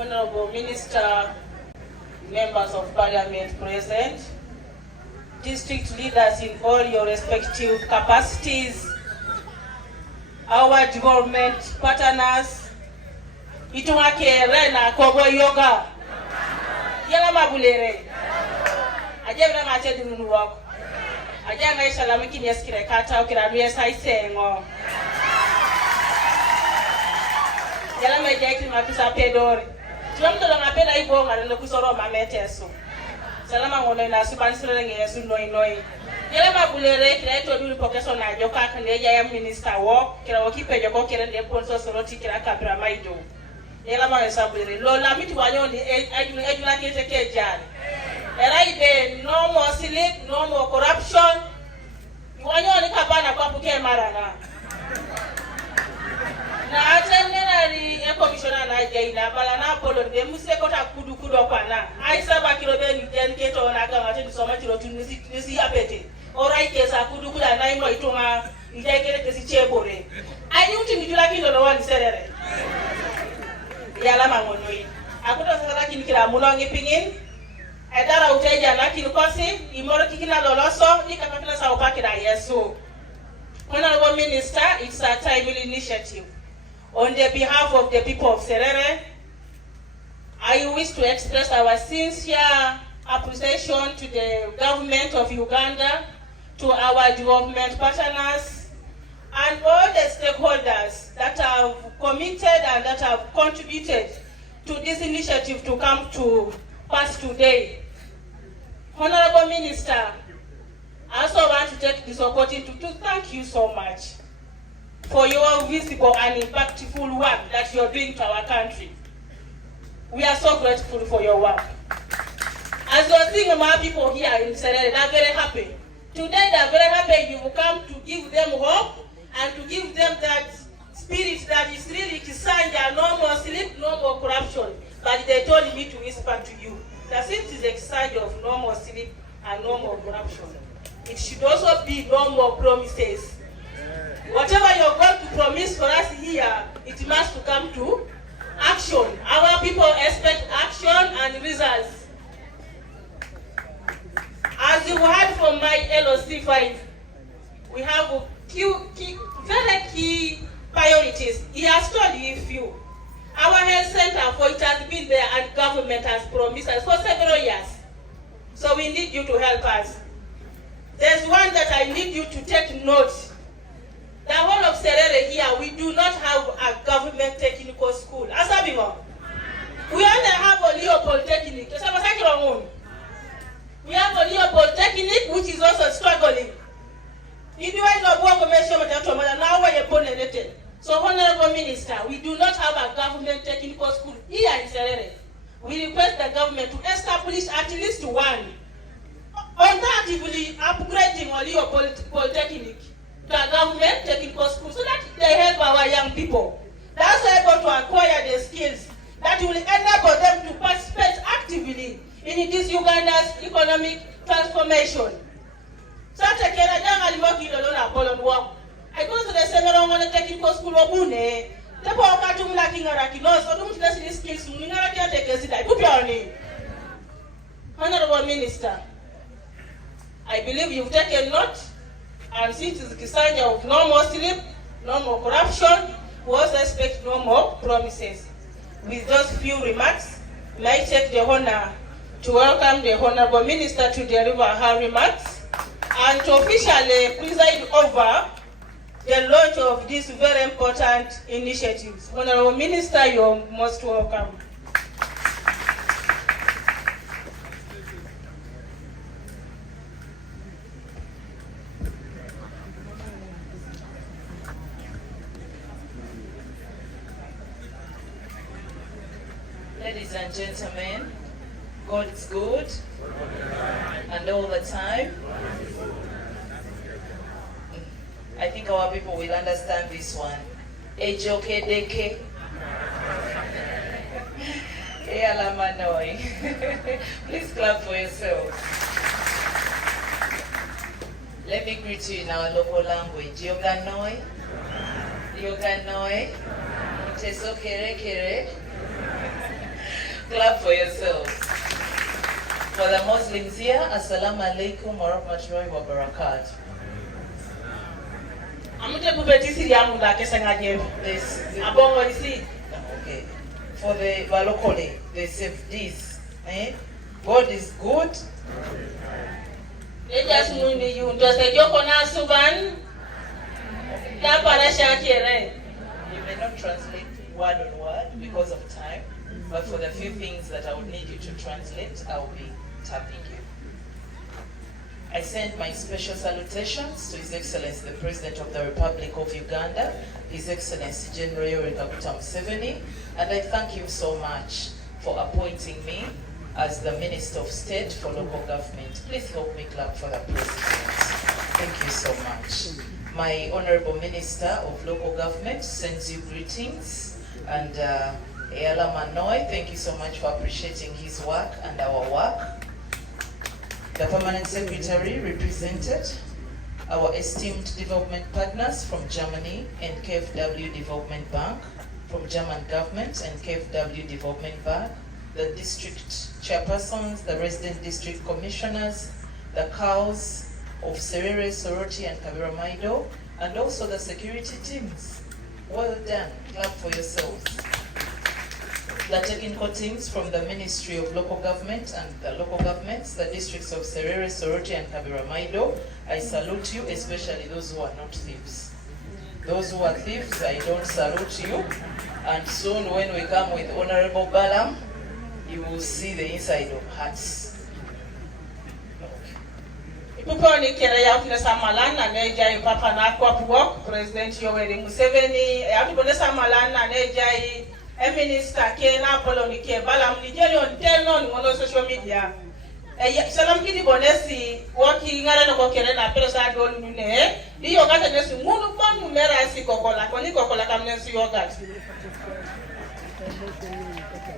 Honorable Minister, members of Parliament present, district leaders in all your respective capacities, our development partners, Itumake na Kobo Yoga, Yala Mabulere, Ajabra Mache Dunurok, Ajanga Shalamiki Neskire Kata, Kiramia Saisengo, Yala Majaki Mapisa Pedori, Jumto Mapeda Ibonga and Lokusoro Mameteso, Salama Molena, Subansering, Sunoi. Yala Mabulere, Kreto du Pokeso na Joka Kaleja Minister Walk, Kirawaki Pejoko Kira de Ponso Soroti Kiraka Pramaido. Yala Maresabulere, Lola Mitwanyo, the Edulaki Kejan. Right, no more sleep, no more corruption. You want your Kabana Kapuke Marana. Na attending a commissioner like Jaina, Balana Polo, the Musekota Kudu Kudopana. I saw Bakiro dedicate on Agamatin so much to Nisi Apete. Or I guess I could do good and I know it to my Chebore. I knew to be like the one Serere. Yalama Monoi. I could have like in Kiramulong Pingin. I thought I would tell you, Nakin Kosi, Imorikina Loloso, Nikapana Saupakida, yes, so. Honorable Minister, it's a timely initiative. On the behalf of the people of Serere, I wish to express our sincere appreciation to the government of Uganda, to our development partners, and all the stakeholders that have committed and that have contributed to this initiative to come to pass today. Honorable Minister, I also want to take this opportunity to thank you so much for your visible and impactful work that you're doing to our country. We are so grateful for your work. As you're seeing more people here in Serere, they're very happy. Today they're very happy you will come to give them hope and to give them that spirit that is really Kisanja, no more sleep, no more corruption. But they told me to whisper to you that since it's a sign of no more sleep and no more corruption, it should also be no more promises. Whatever you're going to promise for us here, it must come to action. Our people expect action and results. As you heard from my LOC 5, we have very key priorities. He has told you a few. Our health center, for it has been there and government has promised us for several years. So we need you to help us. There's one that I need you to take note. The whole of Serere here, we do not have a government technical school. Asabimo. We only have a Leo Polytechnic. We have a Leo Polytechnic, which is also struggling. So, Honorable Minister, we do not have a government technical school here in Serere. We request the government to establish at least one. Alternatively, upgrading Olio Polytechnic to a government technical school so that they help our young people. That's able to acquire the skills that will enable them to participate actively in this Uganda's economic transformation. So, I go to the seminary on the technical school of Bune. The Pokatum lacking a rakinos, or don't listen to skills, Minaraka take a sit. I put your name. Honorable Minister, I believe you've taken note, and since it's the sign of no more sleep, no more corruption, we also expect no more promises. With those few remarks, I take the honor to welcome the Honorable Minister to deliver her remarks and to officially preside over the launch of these very important initiatives. Honorable Minister, you're most welcome. Ladies and gentlemen, God is good and all the time. I think our people will understand this one. Ejoke deke. Please clap for yourself. Let me greet you in our local language. Yoganoi. Yoganoi. Teso kere kere. Clap for yourselves. For the Muslims here, Assalamu alaikum wa rahmatullahi wa barakatuh. Okay. For the Balokole, they say this. God is good. You may not translate word on word because of time, but for the few things that I would need you to translate, I will be tapping you. I send my special salutations to His Excellency the President of the Republic of Uganda, His Excellency General Yoweri Kaguta Museveni, and I thank him so much for appointing me as the Minister of State for Local Government. Please help me clap for the President. Thank you so much. My Honorable Minister of Local Government sends you greetings, and Eyala Manoy, thank you so much for appreciating his work and our work. The Permanent Secretary represented our esteemed development partners from Germany and KfW Development Bank, from German government and KfW Development Bank, the district chairpersons, the resident district commissioners, the cows of Serere, Soroti, and Kabira Maido, and also the security teams. Well done. Clap for yourselves. The technical teams from the Ministry of Local Government and the local governments, the districts of Serere, Soroti, and Kabira Maido, I salute you, especially those who are not thieves. Those who are thieves, I don't salute you. And soon when we come with Honorable Balam, you will see the inside of hearts. Ipuponi kere ya utine samalana neja ipapa na kwa puwok President Yoweri Museveni ya utibone samalana neja minister ke na poloni ke Balam Nigeria on teno ni mono social media salam kidi bonesi waki ngara no kokere na pero sa do nune di yoga tenesu munu pon numera si kokola koni kokola kamnesi yoga.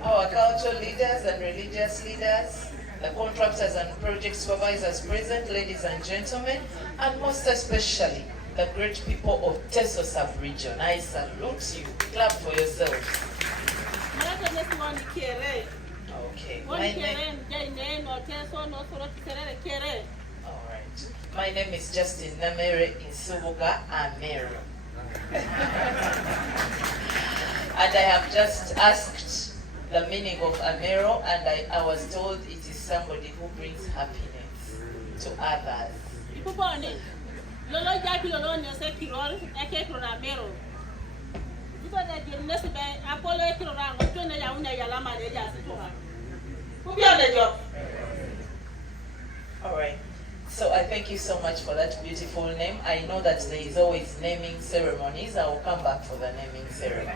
Our cultural leaders and religious leaders, the contractors and project supervisors present, ladies and gentlemen, and most especially the great people of Teso sub-region. I salute you. Clap for yourselves. Okay. Alright. My name is Justine Nameere in Subuga, Nameere. And I have just asked the meaning of Nameere, and I was told it is somebody who brings happiness to others. Alright. So I thank you so much for that beautiful name. I know that there is always naming ceremonies. I will come back for the naming ceremony.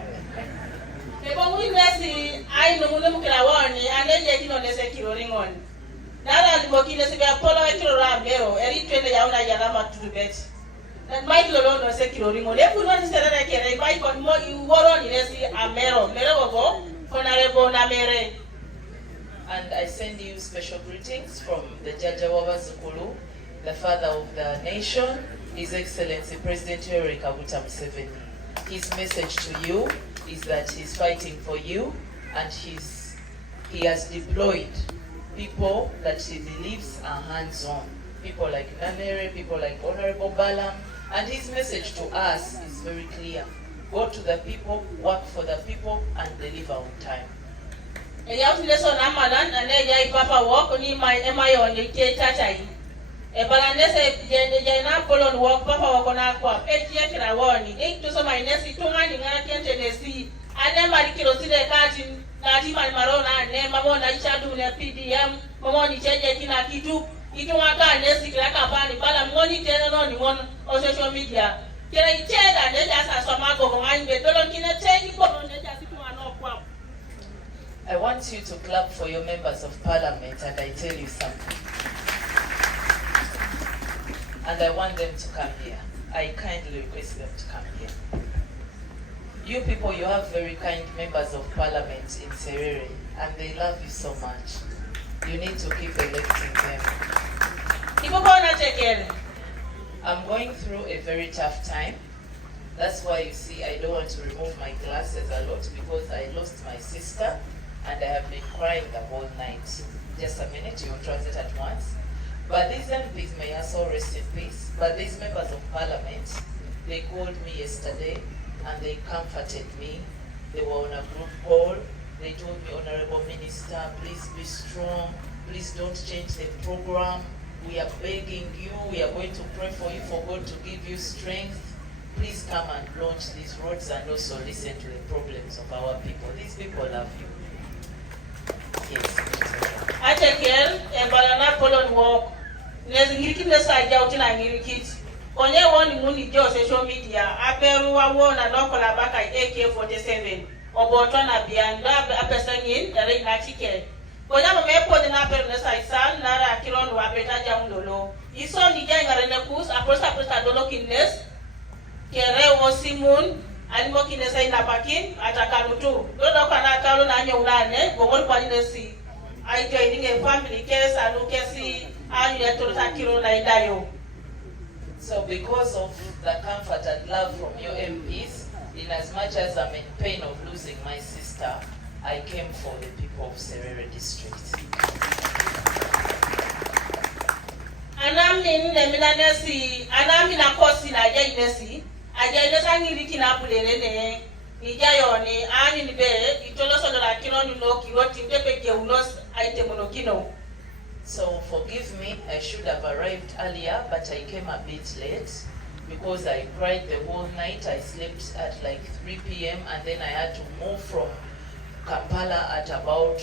And I send you special greetings from the Jajawawa Zukulu, the father of the nation, His Excellency President Yoweri Kaguta Museveni. His message to you is that he's fighting for you, and he has deployed people that he believes are hands-on. People like Nameere, people like Honorable Balam, and his message to us is very clear. Go to the people, work for the people, and deliver on time. Papa walk ni my on the Tatai. Balanese Jana Polon walk, Papa walk on aqua, 8 years in a warning, 8 to some my nest, 2 months in Tennessee, and then my kilo see the carton, Nati my Marona, and Mamona Chadu, PDM, Mamoni Chekina Kitu, Itumaka, Nessie, Lakapani, Balam, money, on one on social media. Can I tell that they just have some Marco, and they don't take it on the just I want you to clap for your members of parliament, and I tell you something. And I want them to come here. I kindly request them to come here. You people, you have very kind members of parliament in Serere, and they love you so much. You need to keep electing them. I'm going through a very tough time. That's why you see I don't want to remove my glasses a lot, because I lost my sister and I have been crying the whole night. Just a minute, you will translate at once. But these MPs may also rest in peace. But these members of parliament, they called me yesterday and they comforted me. They were on a group call. They told me, Honorable Minister, please be strong. Please don't change the program. We are begging you. We are going to pray for you, for God to give you strength. Please come and launch these roads and also listen to the problems of our people. These people love you. Yes. Atekel, Embalana Polon walk. There's a little less I doubt in a kit. Onye one muni jo social media. Aperu won and local abaka AK-47. Obotona bianda apesangin, the ring article. Konya mepo de na pernes aisan nara kilon wa beta jamdolo. Iso ni janga renekus aprosa presta dolo kinnes. Kere osimun alimo kinesa ina pakin atakanutu. Dodo kana kalu na nyonane gogol kwalinesi. I joining a family case and ukesi anya tolta kilo na idayo. So because of the comfort and love from your MPs, in as much as I'm in pain of losing my sister, I came for the people of Serere district. Anami neminanesi, anami na kosi na ajainesi, ajainesa ngiriki na pulelene, nijayoni, ani nibe, itoloso dola kino nuno kiroti, ndepeke unos aitemono kino. So forgive me, I should have arrived earlier, but I came a bit late because I cried the whole night. I slept at like 3 p.m. and then I had to move from Kampala at about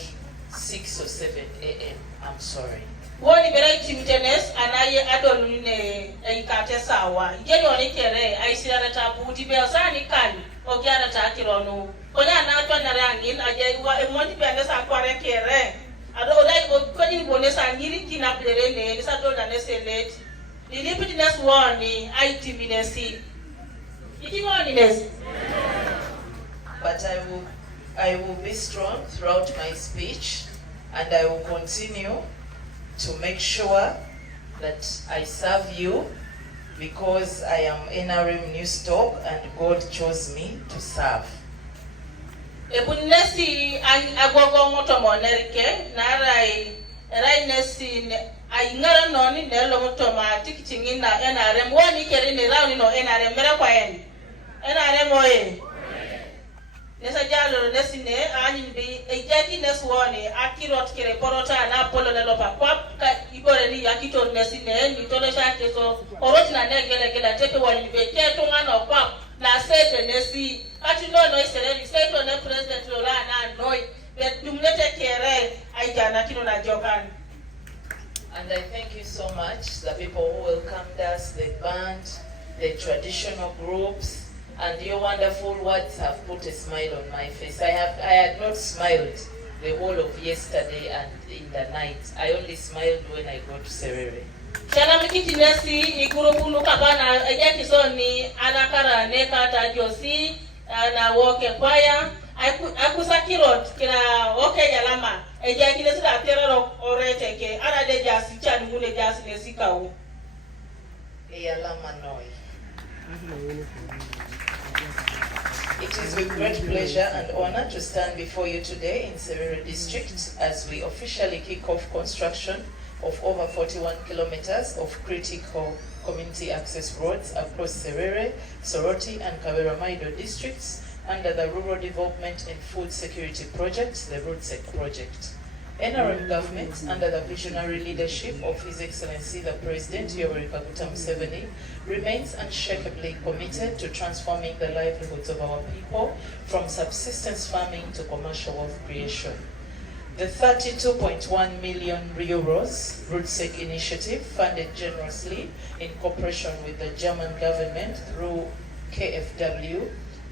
6 or 7 a.m. I'm sorry. Woni bera timitenes anaye adolune ikate sawa. Jeni onikere aisira tabuti be osani kan ogiara takironu. Konya na to na rangin aje wa emoni be ndesa kware kere. Ado odai koni bonesa ngiri kina blerene nisa do na neselet. Lilipitines woni aitiminesi. Itimoni nes. But I will be strong throughout my speech, and I will continue to make sure that I serve you because I am NRM New Stock and God chose me to serve. Ebunesi agogo moto monerike narai nesi aingara noni nelo moto ma tikitingi na NRM wani kere ni rauni no NRM mera kwa NRM oye. Nesa jalo nesi ne anyimbi ejaki nesi woni akirot kere porota na polo lelo pa kwa ibore ni akito nesi ne ni tolo shake so oroti na negele tepe woni be keto ngano kwa na sete nesi ati no Serere seto ne president lola na noi but dumlete kere aijana kino na jokan. And I thank you so much, the people who welcomed us, the band, the traditional groups, and your wonderful words have put a smile on my face. I had not smiled the whole of yesterday and in the night. I only smiled when I got to Serere. Chana mikiti nesi igurupundu kabana ejaki soni anakara neka tajosi na woke kwaya akusakirot kina woke yalama ejaki nesi la terero oreteke ana de jasi chani mune jasi nesi kawu. Yalama noi. It is with great pleasure and honor to stand before you today in Serere district as we officially kick off construction of over 41 kilometers of critical community access roads across Serere, Soroti and Kaweramaido districts under the Rural Development and Food Security Project, the RoadSec project. NRM government, under the visionary leadership of His Excellency the President Yoweri Kaguta Museveni, remains unshakably committed to transforming the livelihoods of our people from subsistence farming to commercial wealth creation. The 32.1 million euros RoadSec initiative, funded generously in cooperation with the German government through KfW,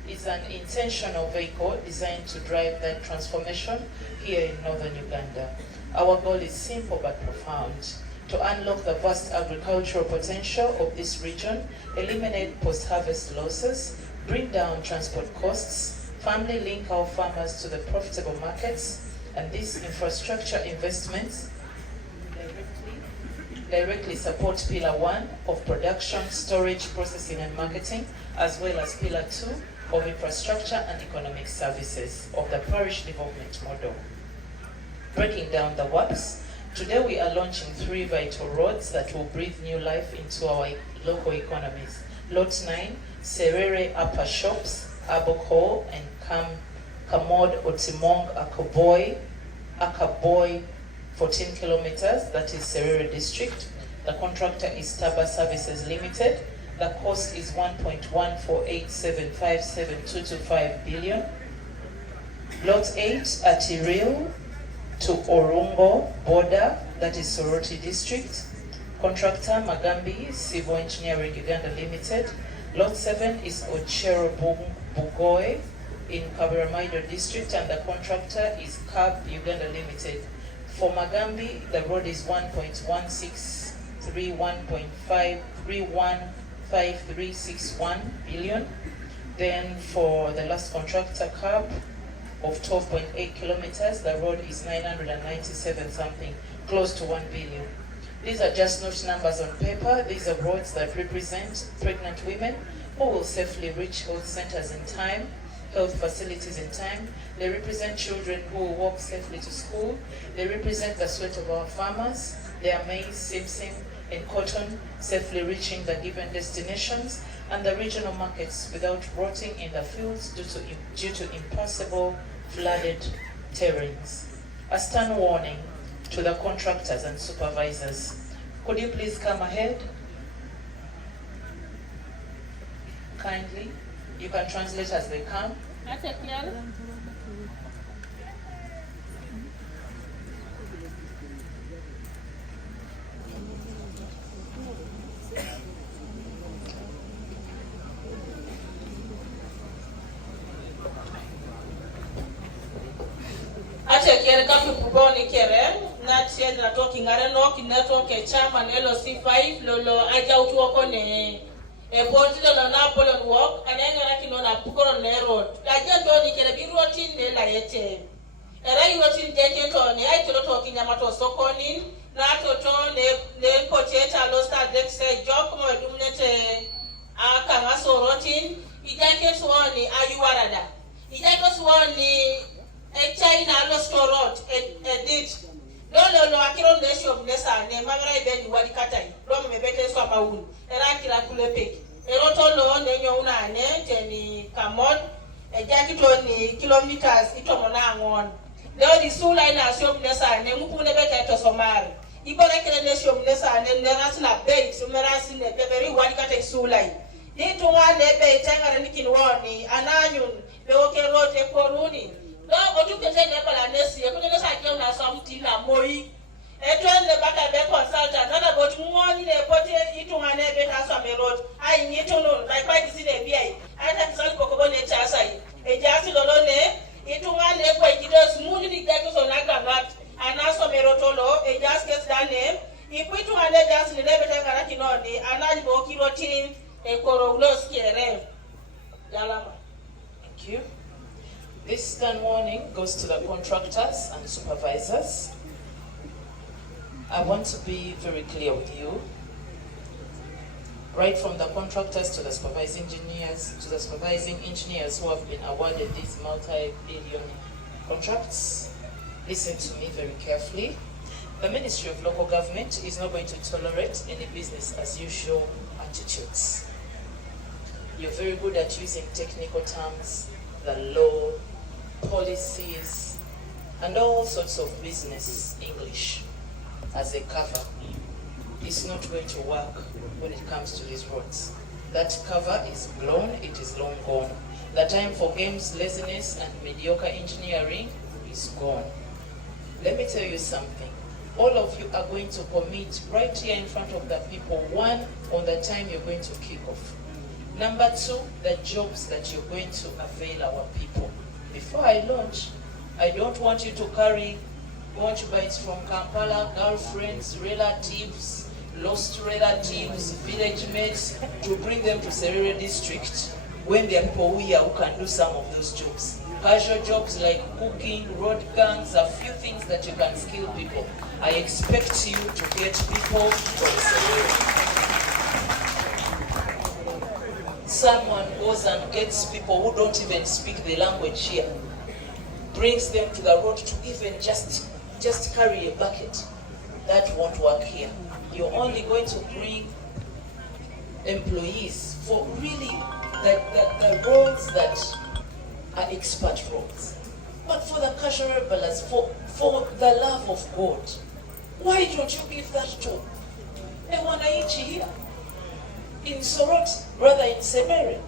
is an intentional vehicle designed to drive that transformation here in northern Uganda. Our goal is simple but profound: to unlock the vast agricultural potential of this region, eliminate post-harvest losses, bring down transport costs, firmly link our farmers to the profitable markets, and these infrastructure investments directly support Pillar 1 of production, storage, processing and marketing, as well as Pillar 2 of infrastructure and economic services of the parish development model. breaking down the works. Today we are launching 3 vital roads that will breathe new life into our local economies. Lot 9, Serere Upper Shops, Abok Hall, and Kamod Otimong Akaboy, 14 kilometers, that is Serere district. The contractor is Taba Services Limited. The cost is 1.148757225 billion. Lot 8, Atiril to Orungo border, that is Soroti district. Contractor Magambi Civil Engineering Uganda Limited. Lot 7 is Ochero Bugoy in Kabaramaido district, and the contractor is Cab Uganda Limited. For Magambi, the road is 1.16315315361 billion. Then for the last contractor, Cab, of 12.8 kilometers, the road is 997 something, close to 1 billion. These are just not numbers on paper. These are roads that represent pregnant women who will safely reach health centers in time, health facilities in time. They represent children who will walk safely to school. They represent the sweat of our farmers, their maize, simsim, and cotton safely reaching the given destinations, and the regional markets without rotting in the fields due to impossible flooded terrains. A stern warning to the contractors and supervisors. Could you please come ahead? Kindly. You can translate as they come. Kere kafi kuboni kere na tiye na toki ngare no ki network e chama nelo C5 lolo aja utuoko ne e boti lolo na polo walk anenga na kino na pukoro ne road aja ndo ni kere bi rotin ne la yete era yotin jeke to ne ai to toki nyama to sokoni na to ne poteta lo sta dexe job mo dumnete aka ngaso rotin ijake suoni ayuwarada ijake suoni China lost road did lo akiro nation nesa ne magara ibeni wadi katai lo mebete so maun era kira kulepe eroto lo ne nyouna ne teni kamon jaki to ni kilometers itomo na ngon leo di sula ina shop nesa ne mupune bete to somari ibora kire nation nesa ne nerasna bait sumerasi ne peberi wadi katai sula ni tunga ne be tangara nikin woni ananyun be oke road e koruni no otu kete ne bala nesi e kunyo sa ke una something la moi e to le baka be consultant na bot ngoni ne pote itu mane be ta so me road ai ni to no like quite see the bi ai ta kisali kokobo ne cha sai e jasi lolo ne itu mane ko ikido smooth ni ga so na gamat ana so me road lo e just get that name ipitu mane jasi ne be ta ngara kinoni ana ni bo kiro tin e koro ulos kere yalama. Thank you. This stern warning goes to the contractors and supervisors. I want to be very clear with you. Right from the contractors to the supervising engineers who have been awarded these multi-billion contracts, listen to me very carefully. The Ministry of Local Government is not going to tolerate any business as usual attitudes. You're very good at using technical terms, the law, policies, and all sorts of business English as a cover. It's not going to work when it comes to these roads. That cover is blown, it is long gone. The time for games, laziness, and mediocre engineering is gone. Let me tell you something. All of you are going to commit right here in front of the people. One, on the time you're going to kick off. Number two, the jobs that you're going to avail our people. Before I launch, I don't want you to carry watch bites from Kampala, girlfriends, relatives, lost relatives, village mates, to bring them to Serere district when there are people here who can do some of those jobs. Casual jobs like cooking, road gangs, a few things that you can skill people. I expect you to get people from Serere. Someone goes and gets people who don't even speak the language here, brings them to the road to even just just carry a bucket. That won't work here. You're only going to bring employees for really the roles that are expert roles. But for the casual balance, for the love of God, why don't you give that to a wananchi here in Soroti, rather in Serere?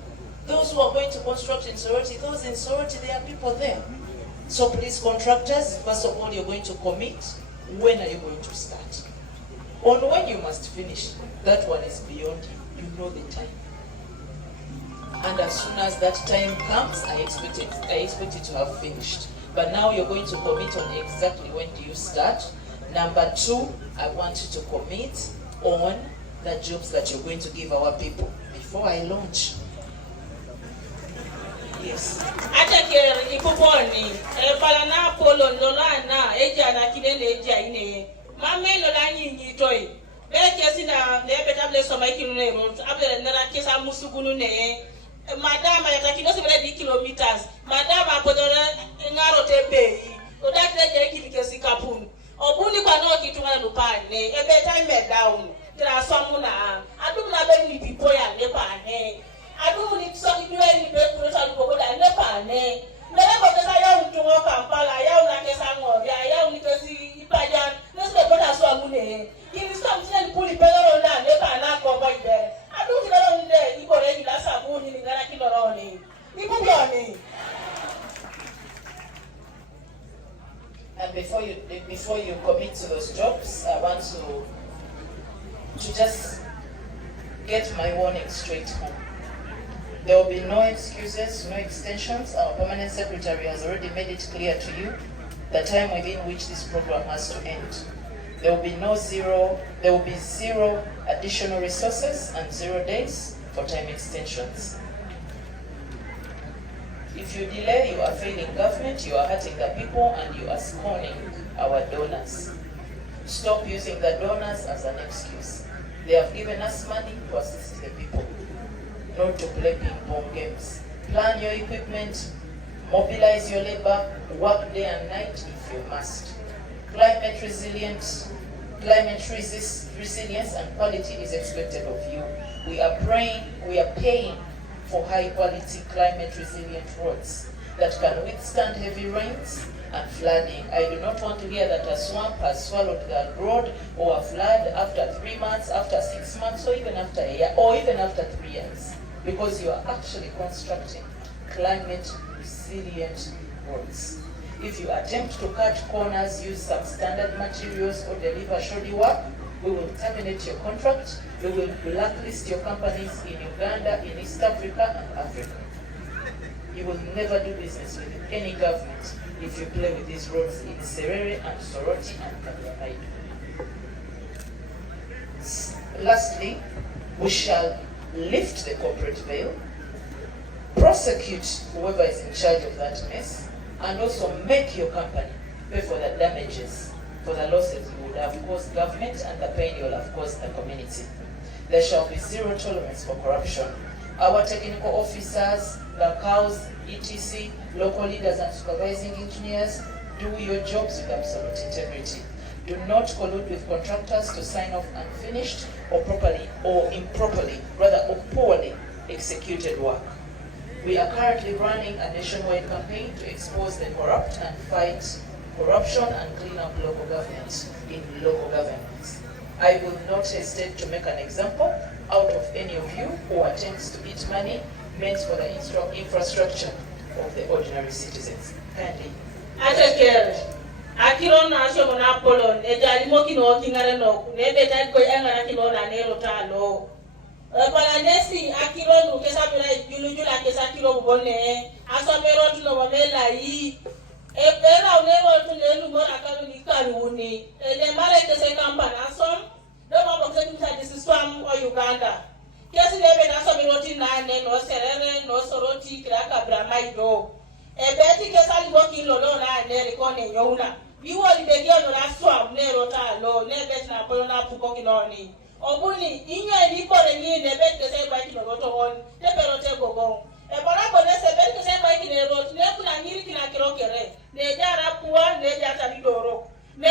Those who are going to construct in Soroti, those in Soroti, there are people there. So please, contractors, first of all, you're going to commit. When are you going to start? On when you must finish, that one is beyond you. You know the time. And as soon as that time comes, I expect it to have finished. But now you're going to commit on exactly when do you start. Number 2, I want you to commit on the jobs that you're going to give our people before I launch. Yes. Atakere ikuponi pala na polo lolana eja na kinene eja ine mame lola nyinyi toy beke sina lebe table so maiki ne road abele nera kesa musugunu ne madama yatakino sebele di kilometers madama podore ngaro tebe odakle je kidike kapun obuni kwa no kitunga lupane ebe time down tra somuna adumna be ni pipo ya ne pane adu ni so ni ni be kuro sa lugo da ne pane mere ko sa ya untungo Kampala ya una kesa ngori ya uni kesi ipajan ne se ko da so amune ini so mtini puli pelo na ne pana ko ba ibe adu ti lo nde iko re ni la sabuni ni ngara kiloroni ibu bioni. And before you commit to those jobs, I want to just get my warning straight home. There will be no excuses, no extensions. Our permanent secretary has already made it clear to you the time within which this program has to end. There will be zero additional resources and 0 days for time extensions. If you delay, you are failing government, you are hurting the people, and you are scorning our donors. Stop using the donors as an excuse. They have given us money to assist the people, not to play ping-pong games. Plan your equipment, mobilize your labor, work day and night if you must. Climate resilience and quality is expected of you. We are paying for high quality climate resilient roads that can withstand heavy rains and flooding. I do not want to hear that a swamp has swallowed the road or a flood after 3 months, after 6 months, or even after a year, or even after 3 years, because you are actually constructing climate resilient roads. If you attempt to cut corners, use substandard materials, or deliver shoddy work, we will terminate your contract. We will blacklist your companies in Uganda, in East Africa, and Africa. You will never do business with any government if you play with these roads in Serere and Soroti and Nameere. Lastly, we shall lift the corporate veil, prosecute whoever is in charge of that mess, and also make your company pay for the damages, for the losses you would have caused government and the pain you will have caused the community. There shall be zero tolerance for corruption. Our technical officers, the cows, etc., local leaders and supervising engineers, do your jobs with absolute integrity. Do not collude with contractors to sign off unfinished or poorly executed work. We are currently running a nationwide campaign to expose the corrupt and fight corruption and clean up local government in local governments. I will not hesitate to make an example out of any of you who attempts to eat money meant for the infrastructure of the ordinary citizens. Kindly. Akirona asho na Apollo ejali moki no kingare no nebe tai ko enga akirona ne rotalo bala nesi akironu kesa bila julujula kesa kiro bone aso mero tuno bamela yi ebera unero tunelu mora kalu nikaluni ele mare kese kampana aso do mabo kese disiswam o Uganda kesi lebe na so miroti nane no Serere no Soroti kiraka bramaido ebeti kesa liboki lolo na ne rekone nyona biwo libegio no la swam ne rotalo ne bet na polo na puko kinoni obuni inyo ni kore ni ne bet kese ba kino roto on te perote gogo e bara ko ne se bet kese ba kino rot ne kuna nyiri kina kirokere ne jara puwa ne jata bidoro ne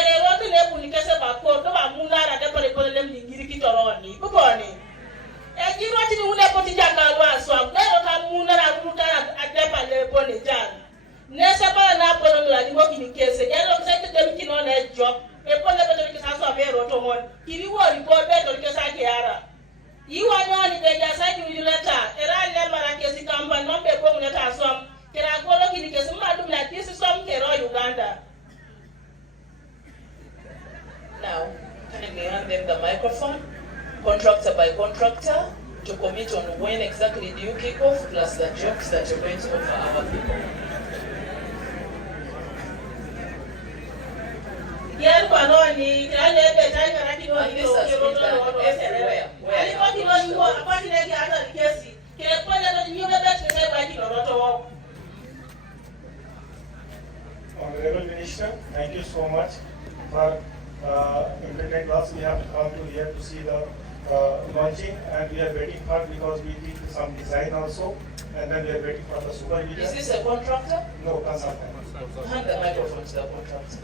kunikese ba ko do ba munara de pare pare lem ngiri ki toroni bu boni e jiro ti ni une poti janga wa so da ka munara ruta ade pale boni jan ne se ba na polo la ni wo kinikese ya lo se te dem ki no na job e pole be to ki sa so be ro to mon kiri wo ri ko be to ki sa ke ara yiwa nyoni de ja sa ki leta era le mara ke si kamba no be ko leta som kira golo kinikese ma dum la tisi som ke ro Uganda. Now, can we hand them the microphone, contractor by contractor, to commit on when exactly do you kick off, plus the jobs that you're going to offer our people. Yan panoni, kaya be tai kana kino This has been done everywhere. Ali ko kino ni wo apati le ki ata kesi. Kile kwa le ni be be se ba kino roto. Honorable Minister, thank you so much for entertaining us. We have come to here to see the launching, and we are waiting for because we did some design also, and then we are waiting for the supervision. Is this a contractor? No, consultant. Hand the microphone to the contractor.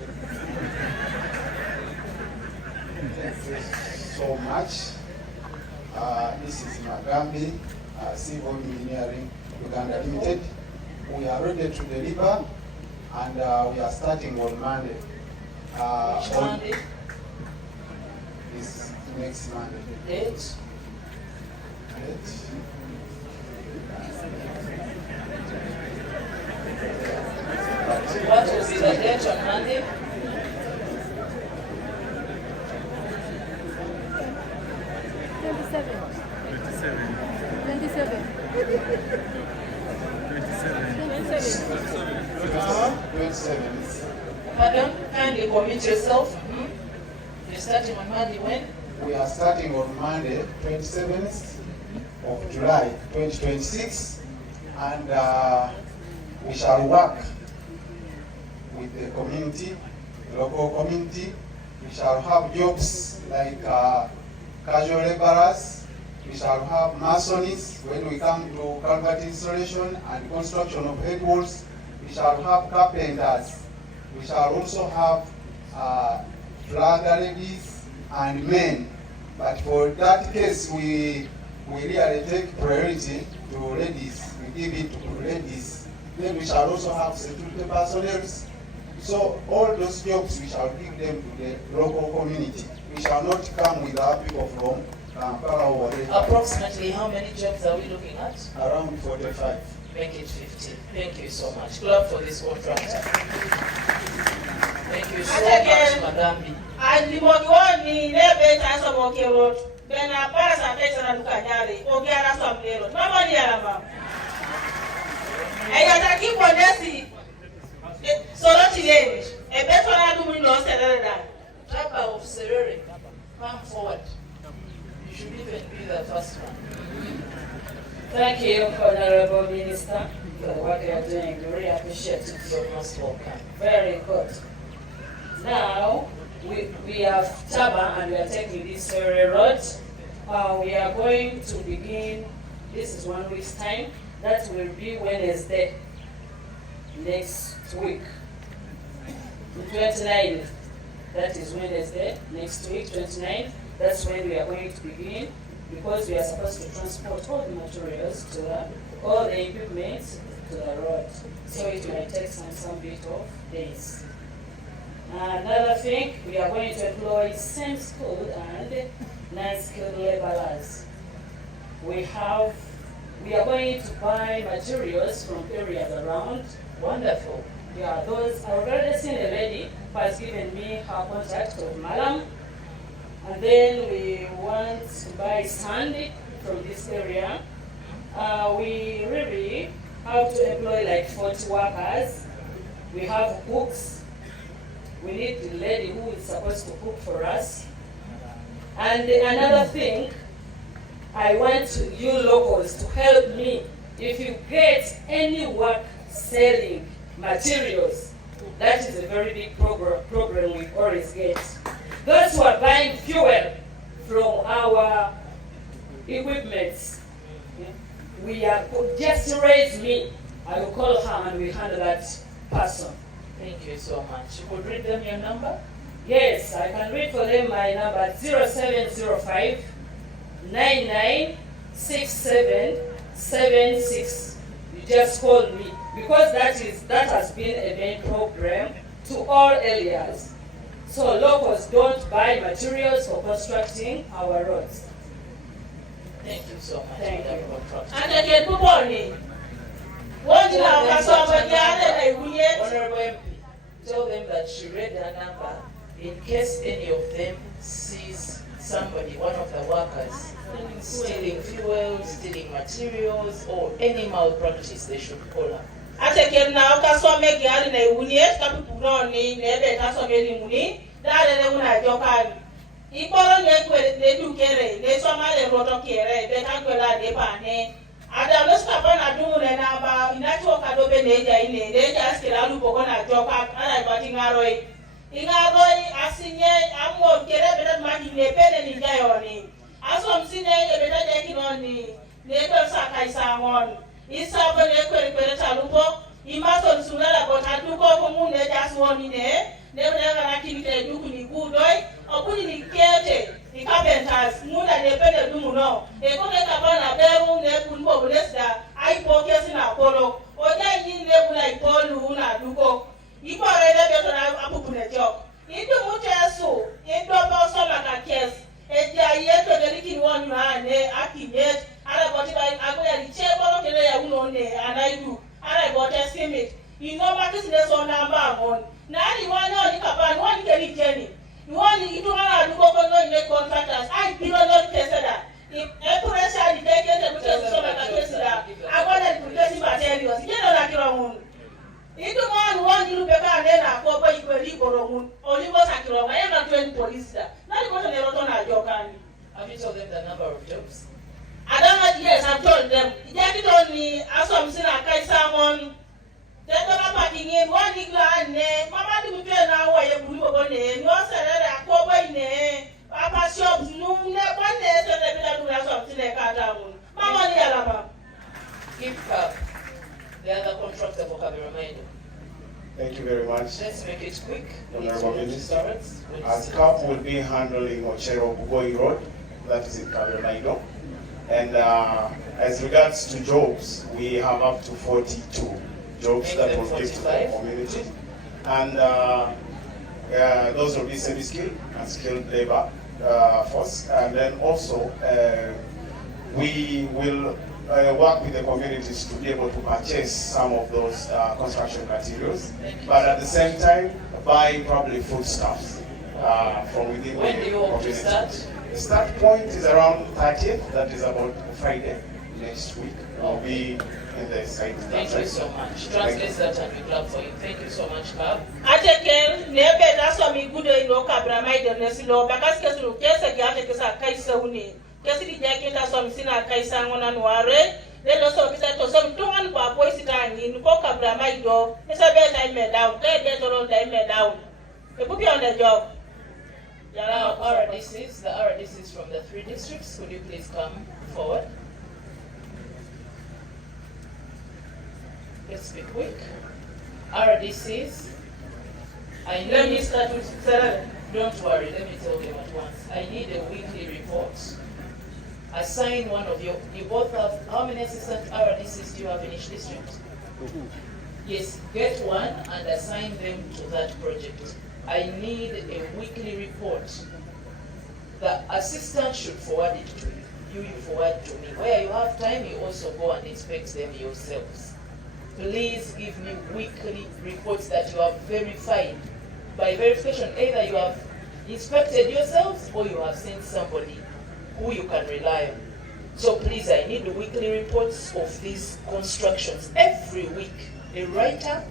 Thank you so much. This is Magambi, Civil Engineering Uganda Limited. We are ready to deliver, and we are starting on Monday. Which Monday? This next Monday. Date? What will be the date on Monday? Pardon? Kindly commit yourself. You're starting on Monday when? We are starting on Monday, 27th of July, 2026, and we shall work with the community, local community. We shall have jobs like casual laborers. We shall have masons when we come to culvert installation and construction of head walls. We shall have carpenters. We shall also have flag ladies and men. But for that case, we really take priority to ladies. We give it to ladies. Then we shall also have security personnel. So all those jobs we shall give them to the local community. We shall not come with our people from Kampala or whatever. Approximately how many jobs are we looking at? Around 45. Make it 50. Thank you so much. Clap for this contractor. Thank you so much, Magambi. Alimogiwani lebe taso mokero. Bena para sa pesa na dukanyari. Ogiara somlero. Mama ni alama. Ayataki ponesi. Solo chileni. Ebeto na dumu no Serere da. Chapa of Serere, come forward. You should even be the first one. Thank you, Honorable Minister, for the work you are doing. We really appreciate it. You're most welcome. Very good. Now, we have Taba and we are taking this Serere road. We are going to begin, this is 1 week's time. That will be Wednesday next week. The 29th, that is Wednesday next week, 29th. That's when we are going to begin, because we are supposed to transport all the materials to all the equipment to the road. So it might take some bit of days. Another thing, we are going to employ same-skilled and non-skilled laborers. We are going to buy materials from areas around. Wonderful. Yeah, those I've already seen a lady who has given me her contact of Malam. And then we want to buy sand from this area. We really have to employ like 40 workers. We have cooks. We need the lady who is supposed to cook for us. And another thing, I want you locals to help me. If you get any work selling materials, that is a very big problem we always get. Those who are buying fuel from our equipments, we are just raise me. I will call her and we handle that person. Thank you so much. You could read them your number? Yes, I can read for them my number 0705 996776. You just call me because that has been a main problem to all areas. So locals don't buy materials for constructing our roads. Thank you so much. Thank you. And again, people need. What did I have somebody Honorable MP, tell them that she read her number in case any of them sees somebody, one of the workers, stealing fuel, stealing materials, or any malpractice, they should call her. Again, now, Casome Gary, they win it, Capipuroni, never Casome Muni, that they will have your time. If all they do carry, they somebody wrote a carry, they can't go out the pane. Ada Loscapana do and about in that talk at open age, they just get out of Pocona job and I got in Arroy. In Arroy, I sing I'm more get better money in the pen in Dione. As I'm seeing a better taking on the neighbor Sakai Samon. It's somebody a chalupo. He must also sooner about I do go moon, they just one in there. Never activity you can good boy or put in the care. The carpenters, moon and the pen do no. They go like a man, a bedroom, they put more less than I focus in a polo, or they need them like Paul Luna, Duco. If I read better, I put a job. If you want to so, if you about some like a case, if they are yet to the little one you are, they acting yet, and I got it by I go to the chair of the day, and I do, and I got a estimate. You know what is this on number one. Now you want to know one can Jenny. You want to do contractors. I feel not tested that. If every side is taken, I want to put materials. You know that your own. If you want you to and then I go by you or you was a I am not doing police. Not going to never turn out your candy. Have you told them the number of jobs? I don't know, yes, I've told them. They told me, as I'm saying, I can't someone. They're not packing in one England name. Mamma, you pay now why you put on name. No, sir, I go by name. Papa shops, no, one day, so they will do something like that. Mamma, the Alabama. Give up the other contractor for Cabermedo. Thank you very much. Let's make it quick. Honorable Minister, as CAP will be handling Ochero Bugoi Road, that is in Cabermedo. And as regards to jobs, we have up to 42 jobs that will give to the community. And those will be semi-skilled and skilled labor force. And then also, we will work with the communities to be able to purchase some of those construction materials, but at the same time, buy probably foodstuffs from within the community. When do you want to start? The start point is around 30th, that is about Friday next week. We'll be in the site. Thank you so much. Translate that and we clap for you. Thank you so much, Bob. Ateken, nebe that's me good in Okabra, my donors, because Casu, Kesa Gata Kaisa Uni, Cassi Jacket, some Sina Kaisa on Anware, then also visit to some 200 Papoisitan in Kokabra, my dog. It's a bed I made down, they better on they made down. They put me on the job. Now, RDCs, the RDCs from the 3 districts, could you please come forward? Let's be quick. RDCs, I need... Let me start with Serere. Don't worry, let me tell them at once. I need a weekly report. Assign one of you both have, how many assistant RDCs do you have in each district? Yes, get one and assign them to that project. I need a weekly report. The assistant should forward it to you. You forward to me. Where you have time, you also go and inspect them yourselves. Please give me weekly reports that you have verified. By verification, either you have inspected yourselves or you have sent somebody who you can rely on. So please, I need the weekly reports of these constructions every week. A write-up,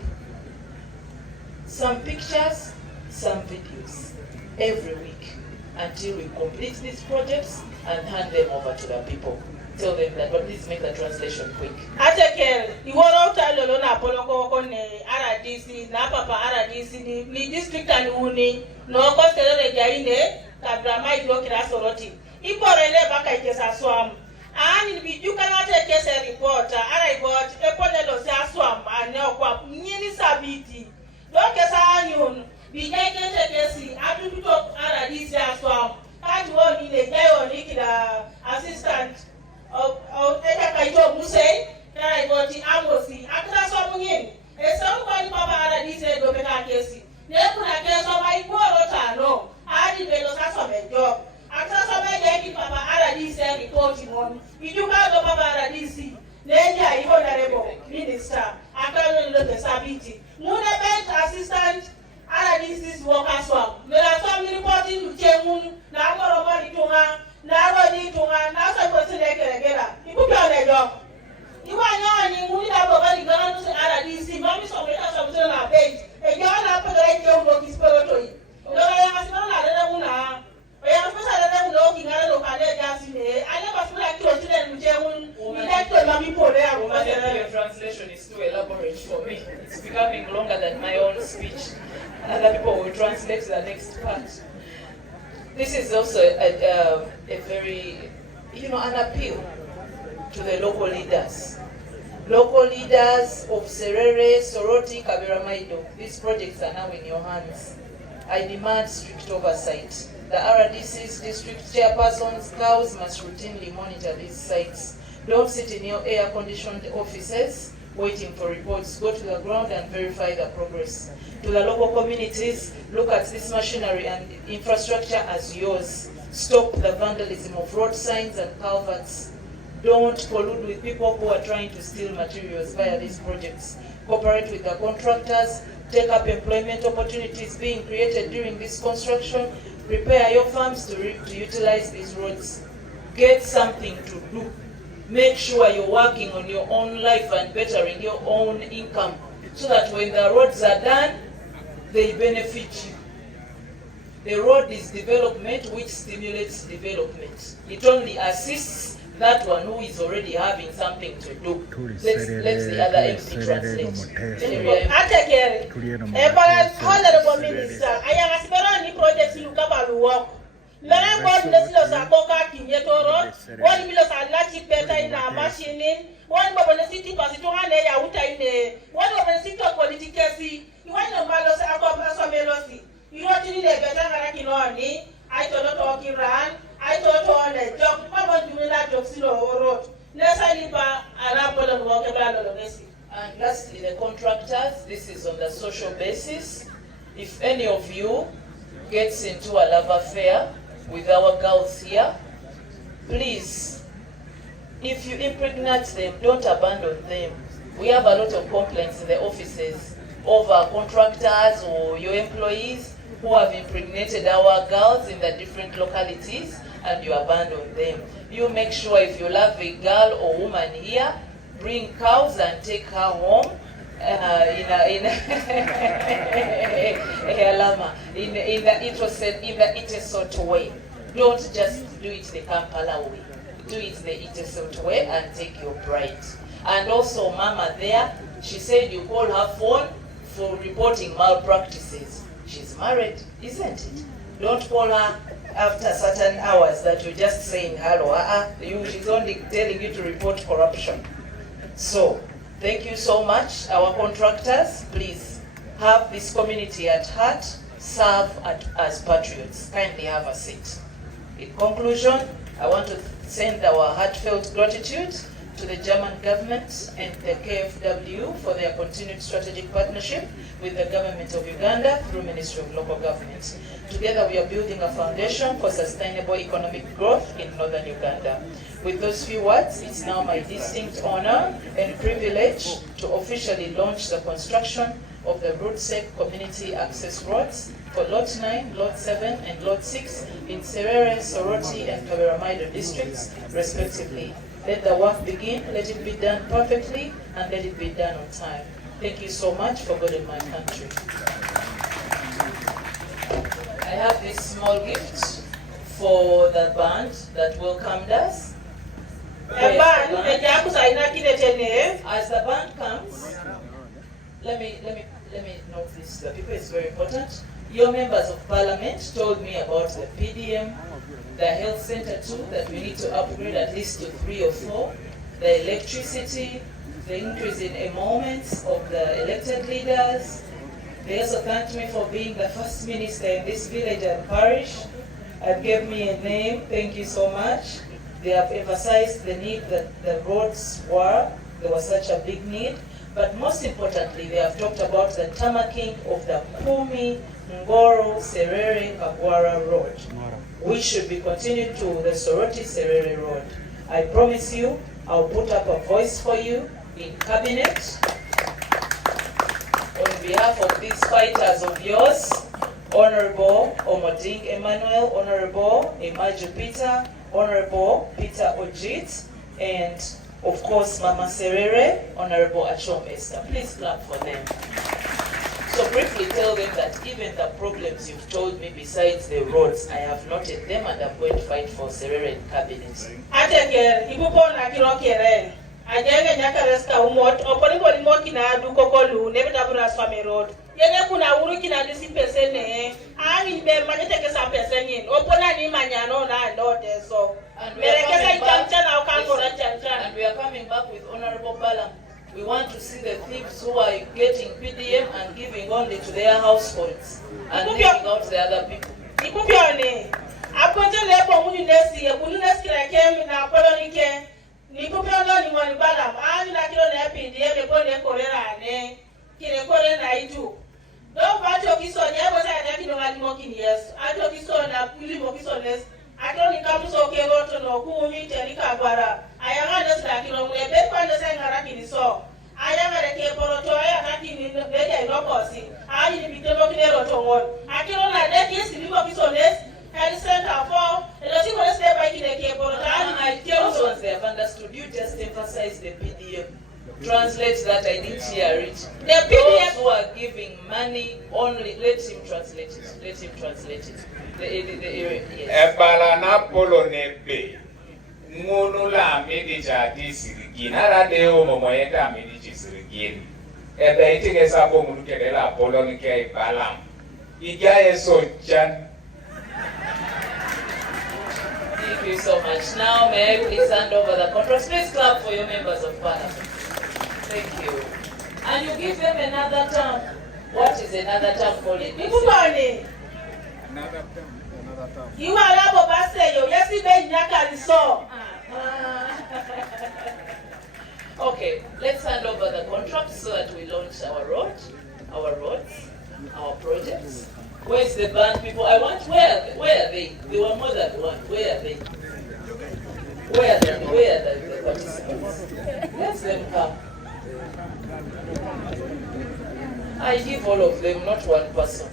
some pictures, some videos every week until we complete these projects and hand them over to the people. Tell them that, but please make the translation quick. Ateken, you want to tell you na poloko on RDC, na papa RDC, ni district and uni, no cost the jaine, Kabrama is looking at Soroti. If or a baka ikesa swam, and you cannot take a report, I got a ponelo swam, and no quap, Nini Sabiti. Don't get a union. Be taken to the sea, I do assistant of Eka Musei, I got the Amosi, after some in. A somebody Papa Aradis said, Domeka Kesi. Never I guess of my poor no. I did a job. After some Yankee Papa Aradis said, reporting on. If you got the Papa Aradisi, then you honorable minister, after the Sabiti. Moonabed assistant. Aradis workers swap. There are some reporting to Chemun, Namoro Tunga, Narodi Tunga, Nasa Kosinegera. You put on a job. You are not in Munaba Ghana to Aradis, Mommy, some letters of the bench, a young apple like your work is poetry. No, I am not Muna. I am supposed to know in a local agency. I never feel like to them, Chemun, we like to Mammy Porea. Your translation is too elaborate for me. It's becoming longer than my own speech. Other people will translate the next part. This is also a very, an appeal to the local leaders. Local leaders of Serere, Soroti, Kaberamaido, these projects are now in your hands. I demand strict oversight. The RDC's district chairpersons, COWs must routinely monitor these sites. Don't sit in your air-conditioned offices waiting for reports. Go to the ground and verify the progress. To the local communities, look at this machinery and infrastructure as yours. Stop the vandalism of road signs and culverts. Don't collude with people who are trying to steal materials via these projects. Cooperate with the contractors. Take up employment opportunities being created during this construction. Prepare your farms to utilize these roads. Get something to do. Make sure you're working on your own life and bettering your own income so that when the roads are done, they benefit you. The road is development which stimulates development. It only assists that one who is already having something to do. Let's the other MP translate. Honorable Minister, I am aspiring projects in Lukabalu work. Lana God bless us Boka Kinyetoro, one million Alachi better in our machine, one mobility Pasitona, one mobility of politicasi, you want to malos Akomelosi. You don't need a better Harakiloni. I told her talking ran, I told her on a job, Papa Jumila Joxino wrote. Nesalipa, Arapol and Walker. And lastly, the contractors, this is on the social basis. If any of you gets into a love affair with our girls here, please, if you impregnate them, don't abandon them. We have a lot of complaints in the offices over contractors or your employees who have impregnated our girls in the different localities and you abandon them. You make sure if you love a girl or woman here, bring cows and take her home in the Itesot way. Don't just do it the Kampala way. Do it the Itesot way and take your bride. And also Mama there, she said you call her phone for reporting malpractices. She's married, isn't it? Don't call her after certain hours that you're just saying hello. She's only telling you to report corruption. So, thank you so much. Our contractors, please have this community at heart, serve as patriots. Kindly have a seat. In conclusion, I want to send our heartfelt gratitude to the German government and the KFW for their continued strategic partnership with the government of Uganda through Ministry of Local Government. Together we are building a foundation for sustainable economic growth in northern Uganda. With those few words, it's now my distinct honor and privilege to officially launch the construction of the road-safe community access roads for Lot 9, Lot 7, and Lot 6 in Serere, Soroti, and Kaberamaido districts, respectively. Let the work begin, let it be done perfectly, and let it be done on time. Thank you so much for God and my country. I have this small gift for the band that welcomed us. As the band comes, let me note this. The people is very important. Your members of parliament told me about the PDM, the health center too, that we need to upgrade at least to 3 or 4, the electricity, the increase in emoluments of the elected leaders. They also thanked me for being the first minister in this village and parish and gave me a name. Thank you so much. They have emphasized the need that the roads there was such a big need, but most importantly, they have talked about the tamaking of the Kumi, Ngoro, Serere, Kagwara Road, which should be continued to the Soroti Serere Road. I promise you, I'll put up a voice for you in cabinet on behalf of these fighters of yours, Honorable Omoding Emmanuel, Honorable Imaju Peter, Honorable Peter Ojit, and of course Mama Serere, Honorable Achom Esther. Please clap for them. So briefly tell them that even the problems you've told me besides the roads, I have noted them and I'm going to fight for Serere in cabinet. Ateker, ibupona kirokere. Ajenge nyakareska umot, oponigo limoki na dukokolu, nebetabura swame road. Yene kuna uru kina disi pesene, ani be majete sa pesenin, opona ni manyano na note so. And we are coming back with Honorable Balam. We want to see the thieves who are getting PDM and giving only to their households and leaving out the other people. Ikupione, aponje lebo munesi, munesi like na polonike. Nikupione ni mwani Balam. Ani na kilo na PDM lepone korera ne, kile kore na itu. Don't bacho kiso nyebo sa yaki no alimoki ni yesu. Ato kiso na kulimo kiso nes. Atoni kamuso keroto no kuumi telika bara. Ayanga nesla kilo mwebe kwa nesa ngara kiniso. Ayanga reke poroto aya kaki ni beja inokosi. Ayi ni bitemo kinero tongon. Akilo na deki yesi limo kiso nes. Health center for. Elosi mwane step by kineke poroto. Ayi Those ones they have understood. You just emphasize the PDM. Translate that, I didn't hear it. The PDM who are giving money only, let him translate it. Let him translate it. The area, yes. Ebalana polonebe. Ngunu la midi jadi sirigin. Arade o momoyeta midi sirigin. Ebe itige sabo munu kede la polonike ibalam. Ija yeso chan. Thank you so much. Now may I please hand over the contracts. Please clap for your members of parliament. Thank you. And you give them another term. What is another term called in this? Another term. You are labo baseyo. Yes, we made nyaka liso. Okay, let's hand over the contracts so that we launch our roads, our projects. Where's the band people? I want where are they? There were more than one. Where are they? Where are the participants? Let them come. I give all of them, not one person.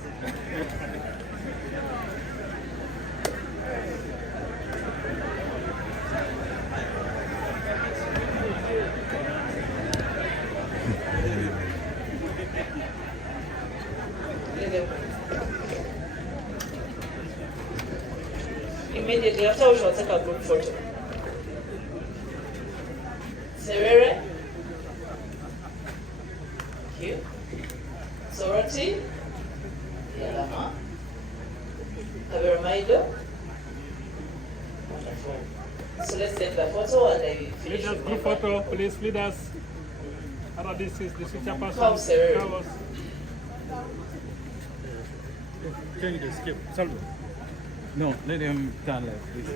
Immediately after, we shall take a group photo. Serere. Thank you. Soroti. Yalama. Kaberamaido. Wonderful. So let's take the photo and I finish. Leaders, group photo, please, leaders. This is the switcher person. Come, Serere. Change the skip. Salvo. No, let him turn left, please.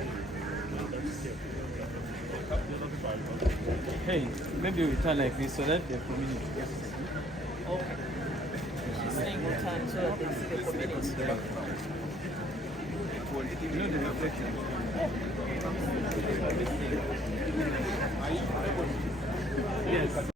Hey, maybe we turn like this so that the community gets it. Okay. She's saying we'll turn so that they see the community. You know the reflection. Yes.